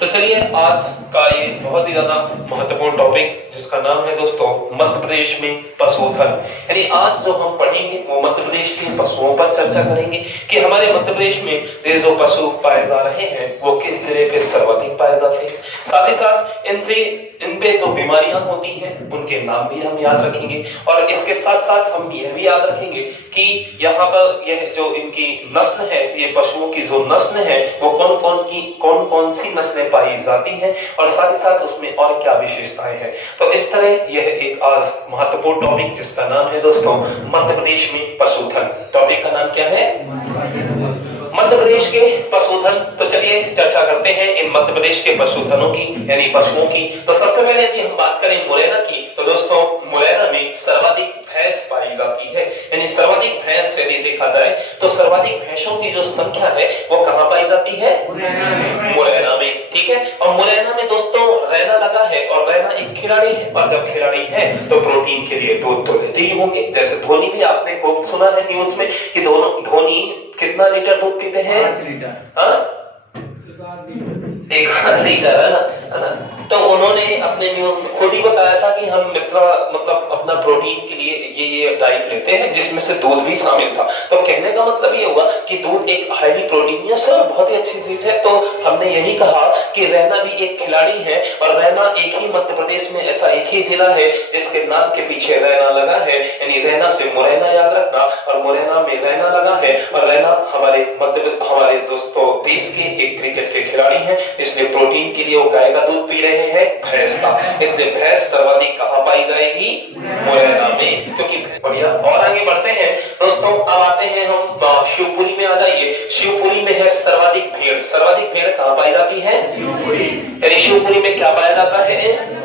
तो चलिए आज का ये बहुत ही ज्यादा महत्वपूर्ण टॉपिक जिसका नाम है दोस्तों मध्य प्रदेश में पशुधन। यानी आज जो हम पढ़ेंगे वो मध्य प्रदेश के पशुओं पर चर्चा करेंगे कि हमारे मध्य प्रदेश में ये जो पशु पाए जा रहे हैं वो किस जिले पे सर्वाधिक पाए जाते हैं। साथ ही साथ इन पे जो बीमारियां होती हैं उनके नाम भी हम याद रखेंगे और इसके साथ साथ हम यह भी याद रखेंगे कि यहाँ पर यह जो इनकी नस्ल है, ये पशुओं की जो नस्ल है वो कौन कौन सी नस्लें पाई जाती हैं और साथ ही साथ उसमें और क्या विशेषताएं हैं। तो इस तरह यह एक आज महत्वपूर्ण टॉपिक जिसका नाम है दोस्तों मध्य प्रदेश में पशुधन। टॉपिक का नाम क्या है? मध्य प्रदेश के पशुधन। तो चलिए चर्चा करते हैं इन मध्य प्रदेश के पशुधनों की यानी पशुओं की। तो सबसे पहले यदि हम बात करें मुरैना की तो दोस्तों मुरैना में सर्वाधिक भैंस पाई जाती है। यानी सर्वाधिक भैंस यदि देखा जाए तो सर्वाधिक भैंसों की जो संख्या है वो कहां पाई जाती है? मुरैना में। ठीक है। और मुरैना में दोस्तों रैना लगा है और रैना एक खिलाड़ी है और जब खिलाड़ी है तो प्रोटीन के लिए दूध तो लेते ही होंगे। जैसे धोनी भी आपने खूब सुना है न्यूज में कि धोनी कितना लीटर दूध पीते हैं? 5 लीटर। हाँ 1 लीटर है ना। तो उन्होंने अपने न्यूज में खुद ही बताया था कि हम मतलब अपना प्रोटीन के लिए ये डाइट लेते हैं जिसमें से दूध भी शामिल था। तो कहने का मतलब ये हुआ कि दूध एक हाईली प्रोटीनियस और बहुत ही अच्छी चीज है। तो हमने यही कहा कि रैना भी एक खिलाड़ी है और रैना एक ही मध्य प्रदेश में ऐसा एक ही जिला है जिसके नाम के पीछे रैना लगा है। यानी रैना से मुरैना याद रखना और मुरैना में रैना लगा है और रैना हमारे दोस्तों देश के एक क्रिकेट के खिलाड़ी हैं। इसलिए प्रोटीन के लिए वो गाय का दूध पी रहे हैं भैंस का। इसलिए भैंस सर्वाधिक कहां पाई जाएगी? मुरैना में। क्योंकि बढ़िया। और आगे बढ़ते हैं दोस्तों। अब आते हैं हम शिवपुरी में। आ जाइए। शिवपुरी में है सर्वाधिक भेड़। सर्वाधिक भेड़ कहां पाई जाती है? यानी शिवपुरी में क्या पाया जाता है?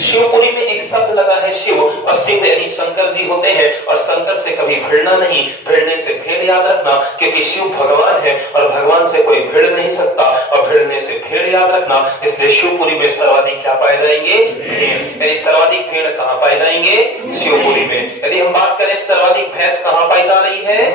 शिवपुरी में एक शब्द लगा है शिव और शिव यानी शंकर जी होते हैं और शंकर से कभी भिड़ना नहीं, भिड़ने से भेड़ याद रखना क्योंकि शिव भगवान है और भगवान से कोई भिड़ नहीं सकता और भिड़ने से भेड़ याद रखना। इसलिए शिवपुरी में सर्वाधिक क्या पाए जाएंगे? भेड़। यानी सर्वाधिक भेड़ कहां पाए जाएंगे? शिवपुरी में। यदि हम बात करें सर्वाधिक भैंस कहां पाई जा रही है?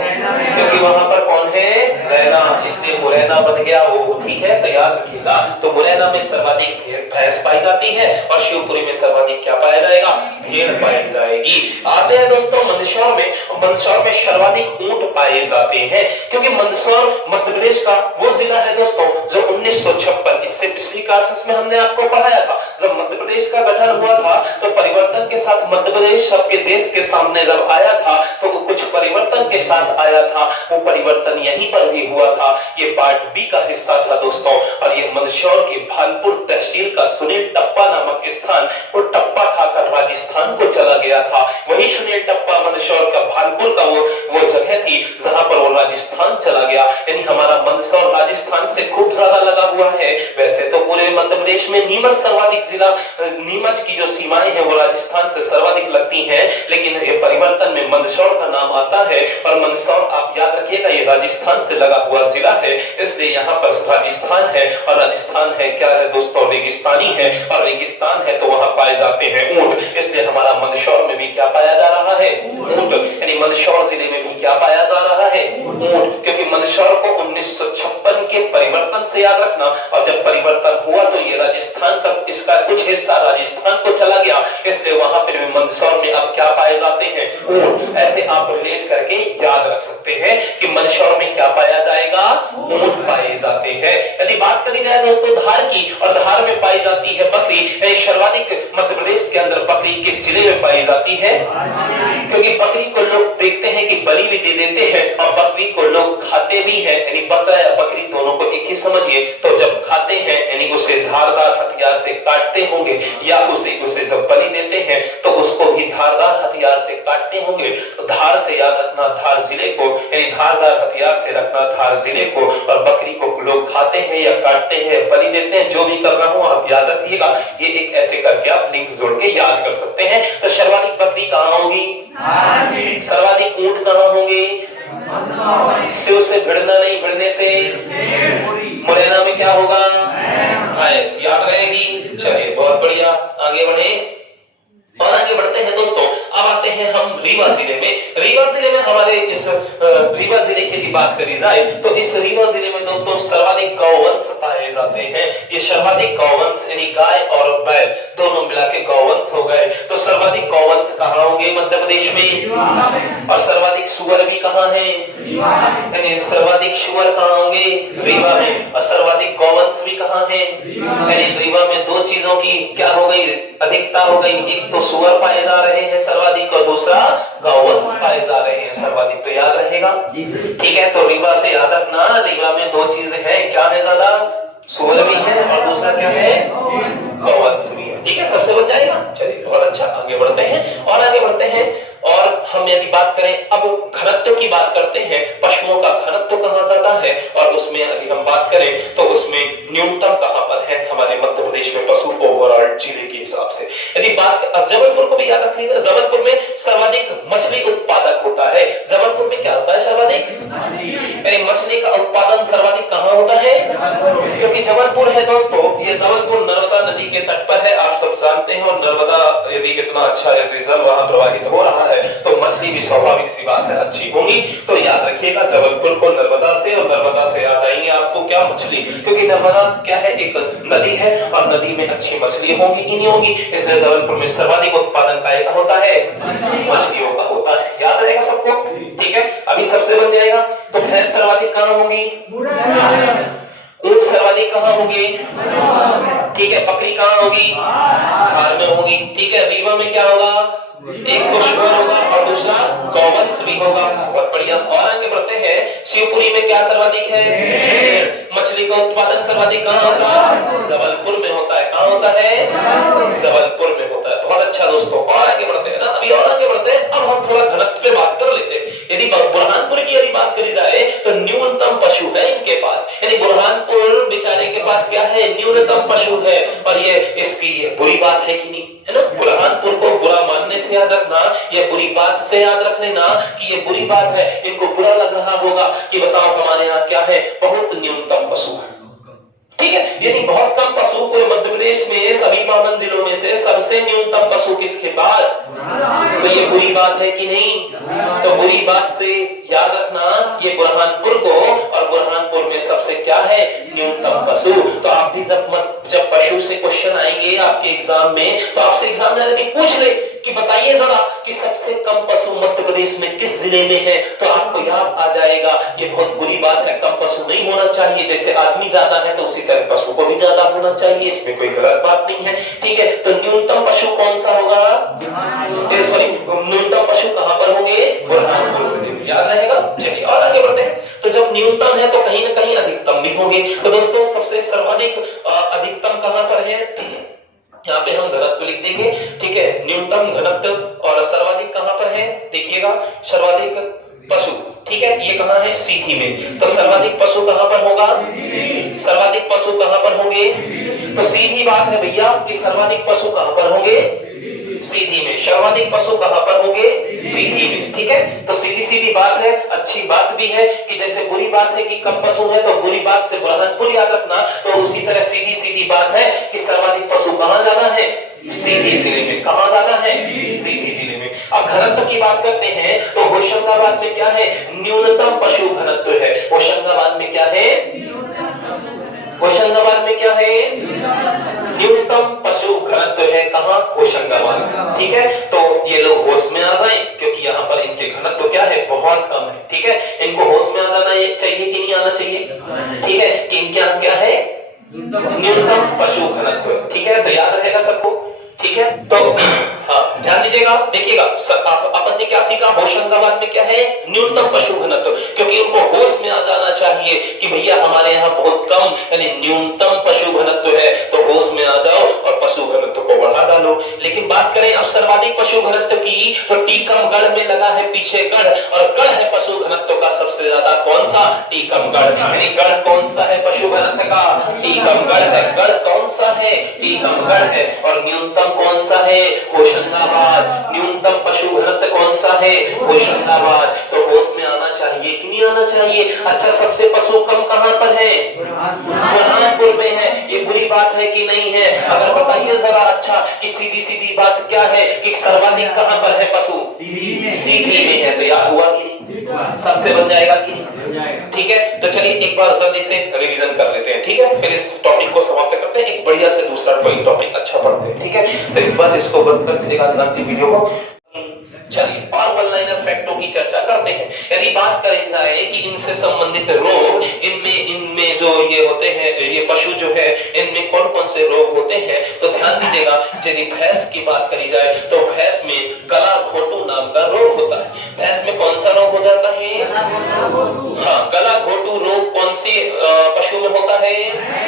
क्योंकि वहां पर कौन है? रैना। इसलिए मुरैना बन गया वो। ठीक है, तो याद रखिएगा। तो मुरैना में सर्वाधिक भैंस पाई जाती है और शिवपुरी में सर्वाधिक क्या पाया जाएगा? भेड़ पाई जाएगी। आते हैं दोस्तों मंदसौर में। मंदसौर में सर्वाधिक ऊंट पाए जाते हैं क्योंकि मंदसौर मध्य प्रदेश का वो जिला है दोस्तों जो 1956 इससे पिछली क्लासेस में हमने आपको पढ़ाया था। जब मध्य प्रदेश का गठन हुआ था तो परिवर्तन के साथ मध्य प्रदेश सबके देश के सामने जब आया था तो कुछ परिवर्तन के साथ आया था। वो परिवर्तन यहीं पर भी हुआ था। ये पार्ट बी का हिस्सा था दोस्तों। और ये मंदसौर के भानपुर तहसील का सुनील टप्पा नामक स्थान वो टप्पा खाकर राजस्थान को चला गया था। वही सुनील टप्पा मंदसौर का भानपुर का वो जगह थी जहां पर वो राजस्थान चला गया। यानी हमारा मंदसौर राजस्थान से खूब ज्यादा लगा हुआ है। वैसे तो पूरे मध्य प्रदेश में नीमच सर्वाधिक जिला, नीमच की जो सीमाएं हैं वो राजस्थान से सर्वाधिक लगती हैं, लेकिन ये परिवर्तन में मंदसौर का नाम आता है और मंदसौर आप याद रखिएगा ये राजस्थान से लगा हुआ जिला है। इसलिए यहाँ पर राजस्थान है और राजस्थान है क्या है दोस्तों? रेगिस्तानी है और रेगिस्तान है तो वहां पाए जाते हैं ऊंट। इसलिए हमारा मंदसौर में भी क्या पाया जा रहा है? ऊंट। यानी मंदसौर जिले में भी क्या पाया जा रहा है? ऊंट। क्योंकि मंदसौर को 1956 के परिवर्तन से याद रखना और जब परिवर्तन हुआ तो ये राजस्थान का इसका कुछ हिस्सा राजस्थान को चला गया। इसलिए वहां पर भी मंदसौर में अब क्या पाए जाते हैं? ऊंट। ऐसे आप रिलेट करके याद रख सकते हैं कि मंदसौर में क्या पाया जाएगा? ऊंट पाए जाते हैं। यदि बात करी जाए दोस्तों धार की और धार में पाई जाती है बकरी। सर्वाधिक मध्य प्रदेश के अंदर बकरी किस जिले में पाई जाती है? क्योंकि बकरी को लोग देखते हैं कि बलि भी दे देते हैं और बकरी को लोग खाते भी हैं। यानी बकरा या बकरी दोनों को एक ही समझिए। तो जब खाते हैं यानी उसे धारदार हथियार से काटते होंगे या उसे जब बलि देते हैं तो उसको भी धारदार हथियार से काटते होंगे। तो धार से याद रखना धार जिले को, यानी धारदार हथियार से रखना धार जिले को। और बकरी को लोग खाते हैं या काटते हैं, बलि देते हैं, जो भी करना हो आप याद रखिएगा। ये एक ऐसे करके आप लिंक जोड़ के याद कर सकते हैं। तो सर्वाधिक बकरी कहाँ होगी? सर्वाधिक ऊंट कहाँ होंगे? शिव से भिड़ना नहीं, भिड़ने से मुरैना में क्या होगा? भैंस। याद रहेगी। चलिए बहुत बढ़िया, आगे बढ़े और आगे बढ़ते हैं दोस्तों। अब आते हैं हम रीवा जिले में। रीवा जिले में हमारे इस रीवा जिले की बात करी जाए तो इस रीवा जिले में दोस्तों सर्वाधिक गौवंश पाए जाते हैं। ये सर्वाधिक गौवंश यानी गाय और बैल दोनों मिला के गौवंश हो गए। तो सर्वाधिक गौवंश कहाँ होंगे? मध्य प्रदेश में। और सर्वाधिक सुअर भी कहाँ है? यानी सर्वाधिक सुअर कहाँ होंगे? रीवा में। और सर्वाधिक गौवंश भी कहाँ है? यानी रीवा में। दो चीजों की क्या हो गई? अधिकता हो गई। एक तो सुअर पाए जा रहे हैं सर्वाधिक, और दूसरा गौवंश पाए जा रहे हैं सर्वाधिक। तो याद रहेगा, ठीक है। तो रीवा से याद रखना, रीवा में दो चीजें हैं। क्या है दादा? सुअर भी है और दूसरा क्या है? गौवंश भी है। ठीक है, सबसे बन जाएगा। चलिए बहुत अच्छा, आगे बढ़ते हैं और आगे बढ़ते हैं। और हम यदि बात करें, अब घनत्व की बात करते हैं, पशुओं का घनत्व कहाँ ज्यादा है, और उसमें यदि हम बात करें तो उसमें न्यूनतम कहाँ पर है हमारे मध्य प्रदेश में पशु ओवरऑल जिले के हिसाब से। यदि बात, अब जबलपुर को भी याद रख लीजिए, जबलपुर में सर्वाधिक मछली उत्पादक होता है। जबलपुर में क्या होता है? सर्वाधिक यानी मछली का उत्पादन सर्वाधिक कहाँ होता है? क्योंकि जबलपुर है दोस्तों, ये जबलपुर नर्मदा नदी के तट पर है, आप सब जानते हैं। और नर्मदा यदि इतना अच्छा यदि जल वहां प्रवाहित हो रहा है तो मछली भी स्वाभाविक सी बात है अच्छी होंगी। तो याद रखिएगा जबलपुर को नर्मदा से, और नर्मदा से याद आएंगे आपको क्या? मछली। क्योंकि नर्मदा क्या है? एक नदी है, और नदी में अच्छी मछली होंगी कि नहीं होंगी, इसलिए जबलपुर में सर्वाधिक उत्पादन का होता है, मछलियों का होता है। याद रहेगा सबको, ठीक है। अभी सबसे बन जाएगा। तो भैंस सर्वाधिक कहाँ होगी? ऊंट सर्वाधिक कहाँ होगी? ठीक है। बकरी कहाँ होगी? धार में होगी। ठीक है। रीवा में क्या होगा? एक तो सुअर होगा और दूसरा गौवंश भी होगा। बहुत बढ़िया। और आगे बढ़ते हैं, शिवपुरी में क्या सर्वाधिक है? मछली का उत्पादन सर्वाधिक कहाँ होता है? जबलपुर में होता है। कहाँ होता है? जबलपुर में होता है। बहुत अच्छा दोस्तों, और आगे बढ़ते हैं ना, अभी और आगे बढ़ते हैं। अब हम थोड़ा घनत्व पे बात कर लेते हैं। यदि बुरहानपुर की यदि बात करी जाए तो न्यूनतम पशु है इनके पास, यानी बुरहानपुर बेचारे के पास क्या है? न्यूनतम पशु है। और ये इसकी बुरी बात है कि नहीं, है ना? बुरहानपुर को बुरा मानने से याद रखना, ये बुरी बात से याद रखने ना कि ये बुरी बात है। इनको बुरा लग रहा होगा कि बताओ हमारे यहाँ क्या है? बहुत न्यूनतम पशु है। ठीक है, यानी बहुत कम पशु को मध्य प्रदेश में सभी 52 जिलों में से सबसे न्यूनतम पशु किसके पास? तो ये बुरी बात है कि नहीं? तो बुरी बात से याद रखना ये बुरहानपुर को, और बुरहानपुर में सबसे क्या है? न्यूनतम पशु। तो आप भी जब पशु से क्वेश्चन आएंगे आपके एग्जाम में, तो आपसे एग्जामिनर भी पूछ ले कि बताइए जरा कि सबसे कम पशु मध्य प्रदेश में किस जिले में है, तो आपको याद आ जाएगा ये बहुत बुरी बात है। कम पशु नहीं होना चाहिए, जैसे आदमी ज्यादा है तो उसी तरह पशु को भी ज्यादा होना चाहिए, इसमें कोई गलत बात नहीं है। ठीक है, तो न्यूनतम पशु कौन सा होगा? सॉरी, न्यूनतम पशु कहां पर होंगे? बुरहानपुर जिले में। याद रहेगा। चलिए और आगे बढ़ते हैं। तो जब न्यूनतम है तो कहीं ना कहीं अधिकतम भी होंगे। तो दोस्तों सबसे सर्वाधिक अधिकतम कहां पर है? यहाँ पे हम घनत्व लिख देंगे। ठीक है, न्यूनतम घनत्व और सर्वाधिक कहां पर है? देखिएगा, सर्वाधिक पशु, ठीक है, ये कहां है? सीधी में। तो सर्वाधिक पशु कहां पर होगा? सर्वाधिक पशु कहां पर होंगे? तो सीधी बात है भैया कि सर्वाधिक पशु कहां पर होंगे? सीधी में। सर्वाधिक पशु कहां पर होंगे? सीधी में। ठीक है, तो सीधी सीधी बात है, अच्छी बात भी है कि जैसे बुरी बात है कि कम पशु है, तो बुरी बात से बुरहानपुर याद रखना, तो उसी तरह सीधी सीधी बात है कि सर्वाधिक पशु कहां ज्यादा है? सीधी जिले में। कहां ज्यादा है? सीधी जिले में। अब घनत्व की बात करते हैं तो होशंगाबाद में क्या है? न्यूनतम पशु घनत्व है। होशंगाबाद में क्या है? होशंगाबाद में क्या है? न्यूनतम पशु घनत्व है। कहां? होशंगाबाद। ठीक है, तो ये लोग होश में आ जाए क्योंकि यहाँ पर इनके घनत्व क्या है? बहुत कम है। ठीक है, इनको होश में आ जाना चाहिए कि नहीं आना चाहिए? ठीक है, कि इनके यहाँ क्या है? न्यूनतम पशु घनत्व। ठीक है, तो याद रहेगा सबको। ठीक है, तो हाँ ध्यान दीजिएगा, देखिएगा अपन ने क्या सीखा? होशंगाबाद में क्या है? न्यूनतम पशु घनत्व, क्योंकि उनको होश में आ जाना चाहिए कि भैया हमारे यहाँ बहुत कम यानी न्यूनतम पशु घनत्व है, तो होश में आ जाओ और पशु घनत्व को बढ़ा डालो। लेकिन बात करें अब सर्वाधिक पशु घनत्व की, तो टीकमगढ़ में लगा है पीछे गढ़, और गढ़ है पशु घनत्व का सबसे ज्यादा। कौन सा? टीकमगढ़। यानी गढ़ कौन सा है पशु घनत्व का? टीकमगढ़ है। गढ़ कौन सा है? टीकमगढ़ है। और न्यूनतम कौन सा है? होशंगाबाद। न्यूनतम पशु घनत्व कौन सा है? होशंगाबाद। तो होश में आना चाहिए कि नहीं आना चाहिए? अच्छा, सबसे पशु कम कहां पर है? बुरहानपुर में है। ये बुरी बात है कि नहीं है? अगर बताइए जरा अच्छा कि सीधी सीधी बात क्या है कि सर्वाधिक कहां पर है पशु? सीधी में है। तो याद हुआ कि नहीं? सबसे बन जाएगा कि नहीं? ठीक है, तो चलिए एक बार जल्दी से रिवीजन कर लेते हैं। ठीक है, फिर इस टॉपिक को समाप्त करते हैं, एक बढ़िया से दूसरा कोई टॉपिक अच्छा पढ़ते हैं। ठीक है, तो एक बार इसको बंद कर दीजिएगा वीडियो को। चलिए और वन लाइनर फैक्टों की चर्चा करते हैं। यदि बात करें जाए कि इनसे संबंधित रोग, इनमें जो ये होते हैं, ये पशु जो है, इनमें कौन कौन से रोग होते हैं, तो ध्यान दीजिएगा। यदि भैंस की बात करी जाए तो भैंस में गला घोटू नाम का रोग होता है। भैंस में कौन सा रोग हो जाता है? हाँ, गला घोटू रोग कौन सी पशु में होता है?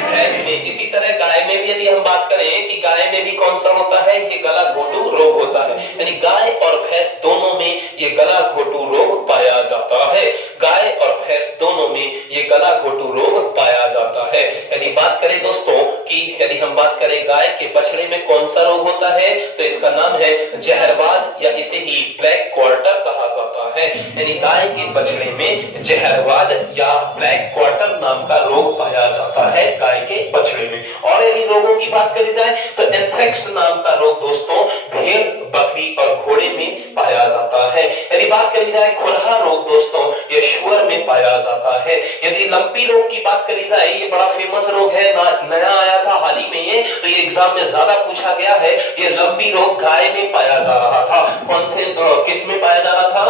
भैंस में। इसी तरह गाय में भी यदि हम बात करें कि गाय में भी कौन सा होता है? ये गला घोटू रोग होता है। यानी गाय और भैंस दोनों में ये गला घोटू रोग पाया जाता है। गाय और भैंस दोनों में ये गला घोटू रोग पाया जाता है। यदि बात करें दोस्तों कि यदि हम बात करें गाय के बछड़े में कौन सा रोग होता है, तो इसका नाम है जहरवाद या इसे ही ब्लैक क्वार्टर कहा जाता है। यानी गाय के बछड़े में जहरवाद या ब्लैक क्वार्टर नाम का रोग पाया जाता है गाय के बछड़े में। और यदि रोगों की बात करी जाए तो एंथ्रेक्स नाम का रोग दोस्तों भेड़, बकरी और घोड़े में पाया जाता है। यदि बात करी जाए खुरहा रोग दोस्तों, ये शुअर में पाया जाता है। यदि लंपी रोग की बात करी जाए, ये बड़ा फेमस रोग है, नया आया था हाल ही में ये, तो ये एग्जाम में ज्यादा पूछा गया है। ये लंपी रोग गाय में पाया जा रहा था। कौन से किस में पाया जा रहा था?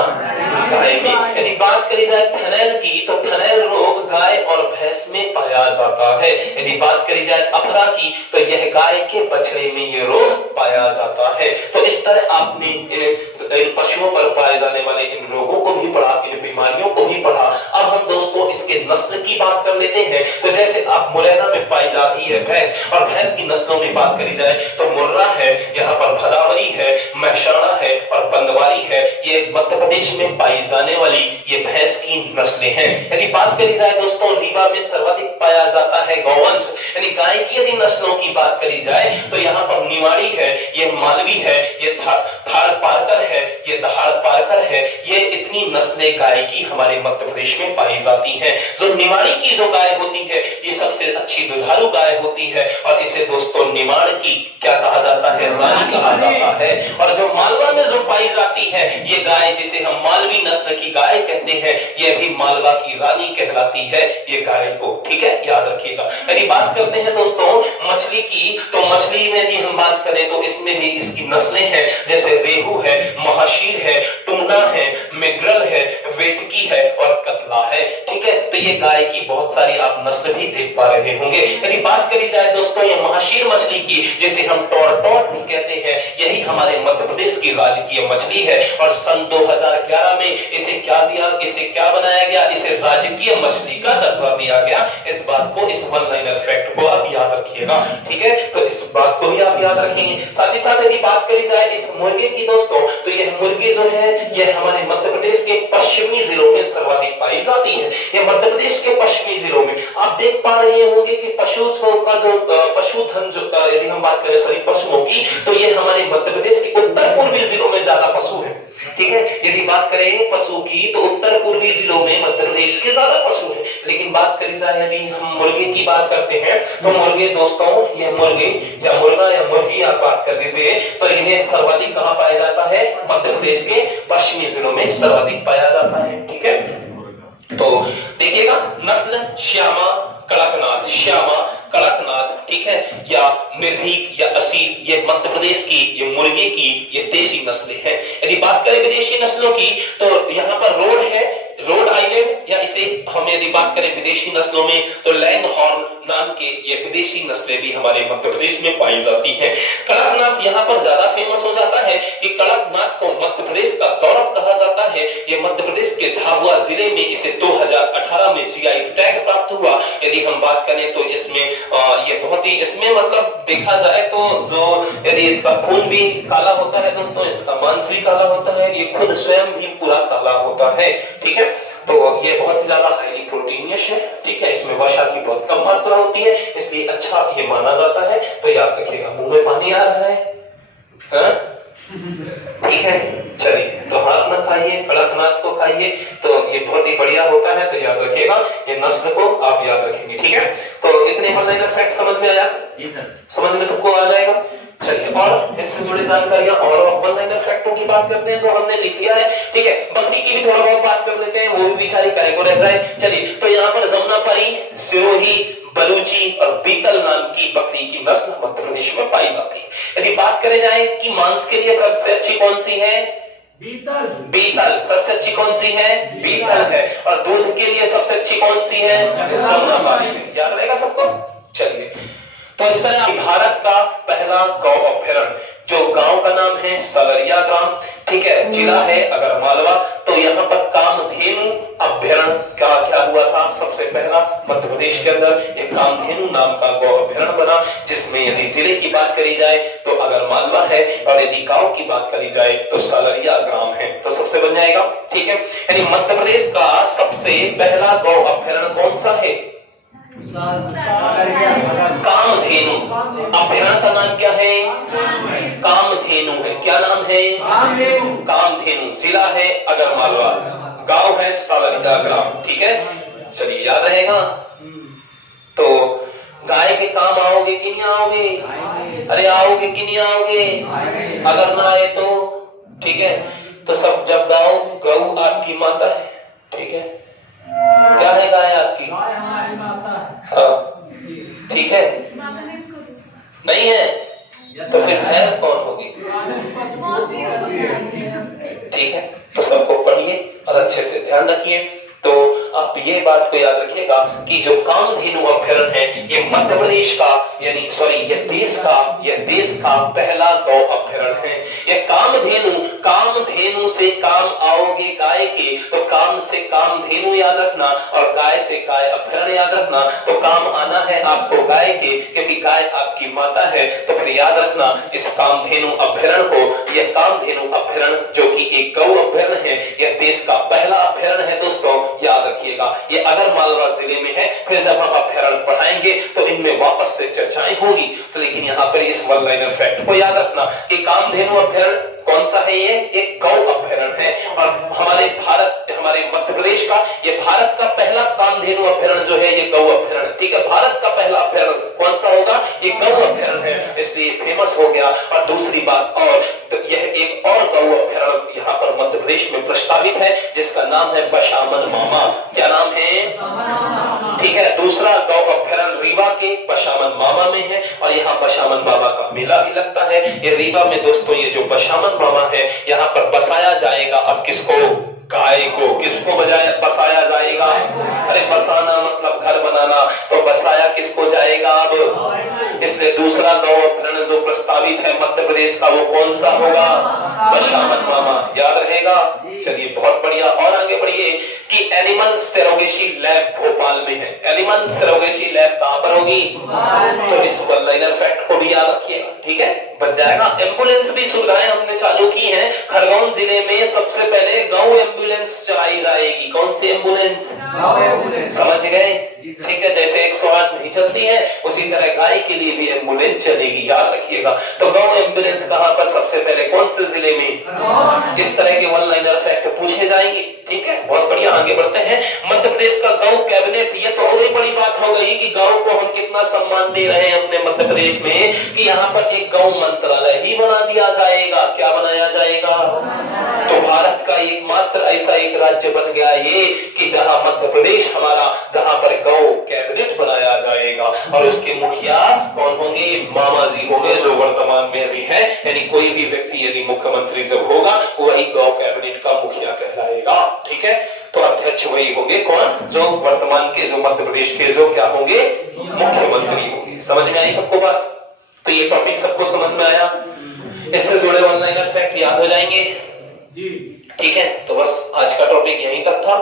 गाय में। यदि बात करी जाए थनैल की, तो थनैल रोग गाय और भैंस में पाया जाता है। यदि बात करी जाए अफरा की, तो यह गाय के बछड़े में ये रोग पाया जाता है। तो इस तरह आपने इन पशुओं पर पाए जाने वाले इन रोगों को भी पढ़ा, इन बीमारियों को भी पढ़ा। अब हम दोस्तों इसके नस्ल की बात कर लेते हैं। तो जैसे आप मुरैना में पाई जाती है भैंस, और भैंस की नस्लों में बात करी जाए तो मुर्रा है, यहाँ पर भदावरी है, महसाणा है और बंदवारी है। ये मध्य प्रदेश में पाई जाने वाली ये भैंस की नस्लें हैं। यदि बात करी जाए दोस्तों रीवा में सर्वाधिक पाया जाता है गौवंश, यानी गाय की यदि नस्लों की बात करी जाए तो यहाँ पर निवाड़ी है, ये मालवी है, ये थाड़ पारकर है, ये दहाड़ पारकर है। ये इतनी नस्लें गाय की हमारे मध्य प्रदेश में पाई जाती हैं। जो निवाड़ी की जो गाय होती है, ये सबसे अच्छी दुधारू गाय होती है और इसे दोस्तों निमाड़ की क्या कहा जाता है? रानी कहा जाता है। और जो मालवा में जो पाई जाती है ये गाय, जिसे हम मालवी नस्ल की गाय कहते हैं, ये भी मालवा की रानी कहलाती है ये गाय को। ठीक है, याद रखिएगा। यदि बात करते हैं दोस्तों मछली की, तो मछली में यदि हम बात करें तो इसमें भी इसकी नस्लें हैं, जैसे रेहू है, महाशीर है, टूना है, मिग्रल है, वेटकी है और कतला है। ठीक है, तो ये गाय की बहुत सारी आप नस्ल भी देख पा रहे होंगे। यदि बात करी जाए दोस्तों ये महाशीर मछली की, जिसे हम टॉरटॉट भी कहते हैं, यही हमारे मध्य प्रदेश की राजकीय मछली है। और सन 2011 में इसे क्या बनाया गया? इसे राजकीय मछली का दर्जा दिया गया। इस बात को, इस वन लाइनर फैक्ट को आप याद रखिएगा। ठीक है, तो इस बात को भी आप याद रखेंगे। साथ ही साथ यदि बात करी जाए इस मुर्गे की दोस्तों, तो यह मुर्गी जो है यह हमारे मध्य प्रदेश के पश्चिमी जिलों में सर्वाधिक पाई जाती है। यह मध्य प्रदेश के पश्चिमी जिलों में आप देख पा रहे होंगे कि पशुधन जो यदि हम बात करें पशुओं की, तो ये हमारे मध्य प्रदेश के उत्तर पूर्वी जिलों में ज्यादा पशु है। ठीक है, यदि बात करें पशु की तो उत्तर पूर्वी जिलों में मध्य प्रदेश के ज्यादा पशु है। लेकिन बात करी जाए यदि हम मुर्गे की बात करते हैं, तो मुर्गे दोस्तों, ये मुर्गे या मुर्गा या मुर्गी आप बात कर देते हैं, तो इन्हें सर्वाधिक कहां पाया जाता है? मध्य प्रदेश के पश्चिमी जिलों में सर्वाधिक पाया जाता है। ठीक है, तो देखिएगा नस्ल श्यामा कड़कनाथ, श्यामा कड़कनाथ, ठीक है, या मिर्हीक या असील, ये मध्य प्रदेश की ये मुर्गे की ये देसी नस्लें हैं। यदि बात करें विदेशी नस्लों की, तो यहाँ पर रोड है, रोड आइलैंड, या इसे हम यदि बात करें विदेशी नस्लों में तो लैंगहॉर्न नाम के ये विदेशी नस्लें भी हमारे मध्य प्रदेश में पाई जाती हैं। कड़कनाथ यहाँ पर ज्यादा फेमस हो जाता है कि कड़कनाथ को मध्य प्रदेश का गौरव कहा जाता है। ये मध्य प्रदेश के झाबुआ जिले में इसे 2018 में जीआई टैग प्राप्त हुआ। यदि हम बात करें तो इसमें ये बहुत ही, इसमें मतलब देखा जाए तो जो यदि इसका खून भी काला होता है दोस्तों, इसका मांस भी काला होता है, ये खुद स्वयं भी पूरा काला होता है। ठीक है, तो ये बहुत ज्यादा हाईली प्रोटीनियस है। ठीक है, इसमें वसा की बहुत कम मात्रा होती है, इसलिए अच्छा ये माना जाता है। तो याद रखिएगा। मुंह में पानी आ रहा है, हाँ? ठीक है, चलिए, तो हाथ न खाइए, कड़कनाथ को खाइए, तो ये बहुत ही बढ़िया होता है। तो याद रखिएगा, ये नस्ल को आप याद रखेंगे। ठीक है, तो इतने फैक्ट समझ में आया? समझ में सबको आ जाएगा। चलिए और इससे जुड़ी जानकारियां और वन लाइनर फैक्टों की बात करते हैं जो हमने लिख लिया है, ठीक है। बकरी की भी थोड़ा बहुत बात कर लेते हैं, वो भी बेचारी काय को रह जाए। चलिए तो यहाँ पर जमुनापारी, सिरोही, बलूची और बीतल नाम की बकरी की नस्ल मध्य प्रदेश में पाई जाती है। यदि बात करें जाए कि मांस के लिए सबसे अच्छी कौन सी है, बीतल। बीतल सबसे अच्छी कौन सी है, बीतल है। और दूध के लिए सबसे अच्छी कौन सी है, जमुनापारी है। याद रहेगा सबको। चलिए तो इस तरह भारत का पहला गौ अभ्यारण्य, जो गांव का नाम है सलरिया ग्राम, ठीक है, जिला है अगर मालवा। तो यहाँ पर कामधेनु अभ्यारण्य का क्या हुआ था, सबसे पहला मध्य प्रदेश के अंदर एक कामधेनु नाम का गौ अभ्यारण्य बना, जिसमें यदि जिले की बात करी जाए तो अगर मालवा है, और यदि गांव की बात करी जाए तो सलरिया ग्राम है। तो सबसे बन जाएगा, ठीक है। यानी मध्य प्रदेश का सबसे पहला गौ अभ्यारण्य कौन सा है, कामधेनु। अभ्यारण्य का नाम क्या है, कामधेनु है। क्या नाम है, कामधेनु। जिला है अगर मालवा, गांव है सालरिया ग्राम, ठीक है। चलिए याद रहेगा। तो गाय के काम आओगे कि नहीं आओगे, अरे आओगे कि नहीं आओगे, अगर ना आए तो ठीक है। तो सब जब गौ आपकी माता है, ठीक है, क्या है गाय आपकी, हाँ ठीक है, नहीं है तो फिर भैंस कौन होगी, ठीक है। तो सबको पढ़िए और अच्छे से ध्यान रखिए। तो आप ये बात को याद रखिएगा कि जो कामधेनु अभ्यारण्य है ये मध्य प्रदेश का यानी ये देश का पहला गौ अभ्यारण्य है। ये कामधेनु से काम आओगे गाय के, तो काम से कामधेनु याद रखना और गाय से गाय अभ्यारण्य याद रखना। तो काम आना है आपको गाय के, क्योंकि गाय आपकी माता है। तो फिर याद रखना इस कामधेनु अभ्यारण्य को, यह कामधेनु अभ्यारण्य जो कि एक गौ अभ्यारण्य है, यह देश का पहला अभ्यारण्य है। दोस्तों याद रखिएगा, ये अगर मालवा जिले में है। फिर जब हम अभ्यारण्य पढ़ाएंगे तो इनमें वापस से चर्चाएं होगी। तो लेकिन यहाँ पर इस वन लाइनर फैक्ट को याद रखना कि कामधेनु अभ्यारण्य कौन सा है, ये एक गौ अभ्यारण्य है। और हमारे मध्य प्रदेश का ये भारत का पहला कामधेनु अभ्यारण्य जो है ये गौ अभ्यारण्य, ठीक है। भारत का पहला अभ्यारण्य कौन सा होगा, ये गौ अभ्यारण्य है, इसलिए फेमस हो गया। और दूसरी बात और तो यह एक और गौ अभ्यारण्य यहाँ पर मध्य प्रदेश में प्रस्तावित है, जिसका नाम है बशामन मामा। क्या नाम है, ठीक है। दूसरा गौ अभ्यारण्य रीवा के बशामन मामा में है, और यहाँ बशामन मामा का मेला भी लगता है। ये रीवा में दोस्तों ये जो बशामन मामा है, यहाँ पर बसाया जाएगा अब किसको, गाय को। किसको बसाया जाएगा, अरे बसाना मतलब घर बनाना, तो बसाया किसको जाएगा अब। इसलिए दूसरा गौ अभ्यारण्य जो प्रस्तावित है मध्य प्रदेश का वो कौन सा होगा, बशामन मामा। याद रहेगा। चलिए बहुत बढ़िया। और आगे बढ़िए कि एनिमल सरोगेसी लैब भोपाल में है। एनिमल सरोगेसी लैब कहां पर होगी, तो इस वन लाइनर फैक्ट को भी याद रखिएगा, ठीक है, बन जाएगा। एम्बुलेंस भी सुविधाएं हमने चालू की हैं। खरगोन जिले में सबसे पहले गौ एम्बुलेंस चलाई जाएगी। कौन सी एम्बुलेंस, समझ गए, ठीक है। जैसे 108 नहीं चलती है, उसी तरह गाय के लिए भी एम्बुलेंस चलेगी, याद रखिएगा। तो गौ एम्बुलेंस कहां पर, सबसे पहले कौन से जिले में। इस तरह के वन लाइनर फैक्ट पूछे जाएंगे, ठीक है। बहुत बढ़िया, आगे बढ़ते हैं। मध्य प्रदेश का गौ कैबिनेट, ये तो और बड़ी बात हो गई कि गौ को हम कितना सम्मान दे रहे हैं अपने मध्य प्रदेश में, कि यहाँ पर एक गौ मंत्रालय ही बना दिया जाएगा। क्या बनाया जाएगा, तो भारत का एकमात्र ऐसा एक राज्य बन गया ये कि जहां मध्य प्रदेश हमारा, जहां पर गौ कैबिनेट बनाया जाएगा। और उसके मुखिया कौन होंगे, मामा जी होंगे, जो वर्तमान में अभी है। यानी कोई भी व्यक्ति यदि मुख्यमंत्री जब होगा वही गौ कैबिनेट का मुखिया कहलाएगा, ठीक है। तो अध्यक्ष वही होंगे कौन, जो वर्तमान के, जो मध्य प्रदेश के जो क्या होंगे, मुख्यमंत्री होंगे। समझ में आई सबको बात। तो ये टॉपिक सबको समझ में आया, इससे जुड़े वन लाइनर फैक्ट याद हो जाएंगे, ठीक है। तो बस आज का टॉपिक यहीं तक था।